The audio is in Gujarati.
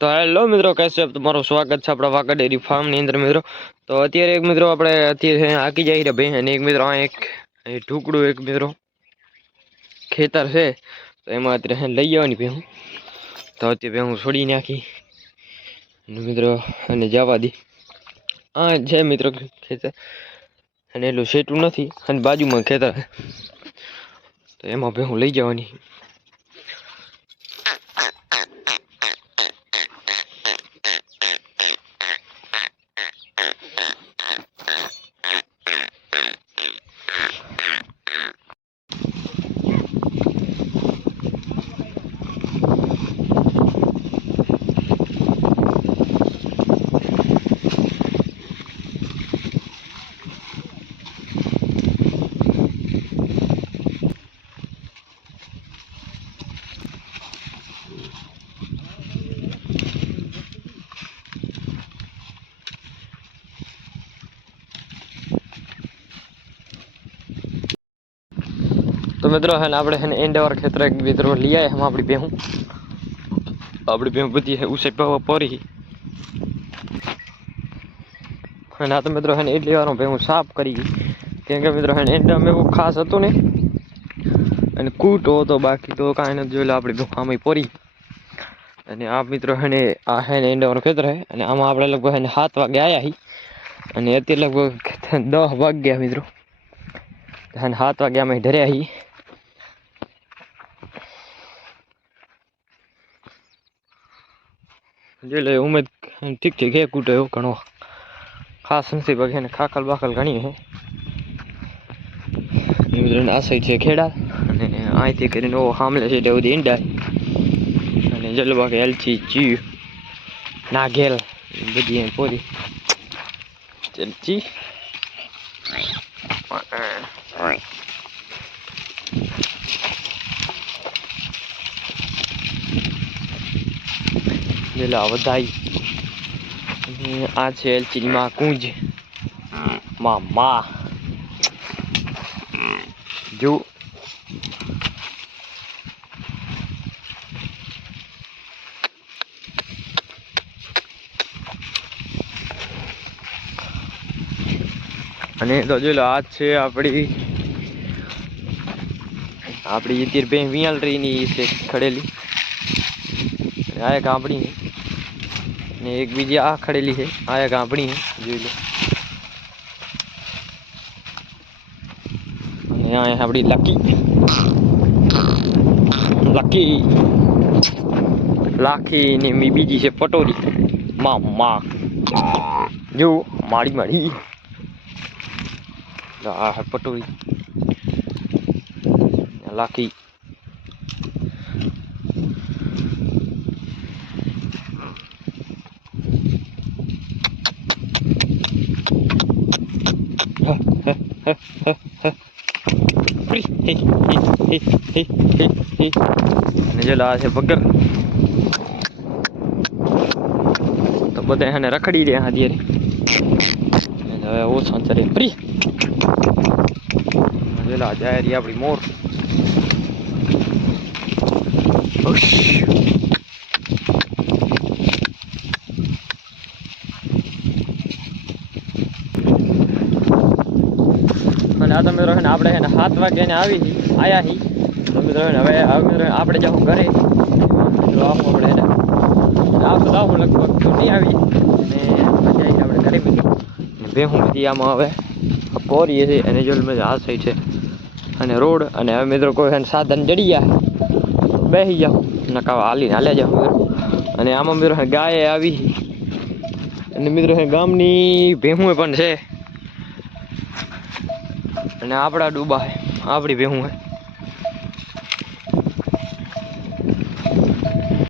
તો હેલો મિત્રો, कैसे आप તમારું સ્વાગત છે આપણા વાંકા ડેરી ફાર્મ ની અંદર મિત્રો। તો અત્યારે એક મિત્રો આપણે અત્યારે આકી જઈ રહ્યા ભાઈ, અને એક મિત્રો આ એક ઢુકડું એક મિત્રો ખેતર છે, તો એમાં અત્યારે લઈ જવાની ભેહું। તો અત્યારે ભેહું છોડી નાખી મિત્રો અને જવા દી। હા છે મિત્રો ખેતર, અને એટલું સેટું નથી, અને બાજુમાં ખેતર છે, તો એમાં ભેહું લઈ જવાની। तो मित्रों है ना આપણે एंडवर क्षेत्र एक मित्रों लिया है हम अपनी बेहूं बदी है उसे परी है ना। तो मित्रों है एटली वार बेहूं साफ करी क्योंकि मित्रों है एंडा में वो खास हतो ने અને કૂટો હતો, બાકી તો કાંઈ નથી જોયેલું આપણી આમાં પરી। અને આ મિત્રોं है આ है ને એંડાવાનું ખેતર है, અને આમાં આપણે લગભગ है 7 વાગે આવ્યા હી, અને અત્યારે લગભગ 10 વાગ્યા મિત્રો, 7 વાગે અમે ઢર્યા હી। जो ले उम्मीद ठीक ठीक है, कूटे हो घणो खास नहीं बाकी ने खाखल बाखल घणी है। मित्रों आ साइड है खेड़ा, અને અહીંથી કરીને ઓ સામે છે તે ઈંડા, અને જલવા કે એલચી જી નાગેલ બધી એમ પોરી ચલચી જેલા વધાઈ। આ છે એલચી માં કુંજ માં જો અને તો જો આ છે આપણી અત્યારે બે વિયાલરી ની છે ખડેલી, આ એક આપણી ને એક બીજી આ ખડેલી છે, આ એક આપણી જોઈ લો। અને આ આપણી લાખી ને બીજી છે પટોરી માં જો માડી આ પટોરી લાખી। અને જો આ છે બગર, તો બધા એને રખડી રહ્યા અત્યારે, હવે ઓછા ચરે ફ્રી જેલા જાય રહી આપણી મોર। અને આ તો મિત્રો છે ને આપણે છે ને 7 વાગે ને આયા હી, તો મિત્રો હવે આપણે જાઉં ઘરે, તો આપણે એને આવશું લગભગ તો નહીં આવી, અને જઈએ આપણે ઘરે મિત્રો। ભેહું બધી આમાં હવે પોરીએ છે, અને જો આ સાઈડ છે અને રોડ, અને હવે મિત્રો કોઈ છે સાધન જડી જાય તો બેસી જાઓ, નકા હાલ્યા જાઓ મિત્રો। અને આમાં મિત્રો ગાય આવી, અને મિત્રો ગામની ભેહું પણ છે, અને આપણા ડૂબા છે આપણી ભેહું છે।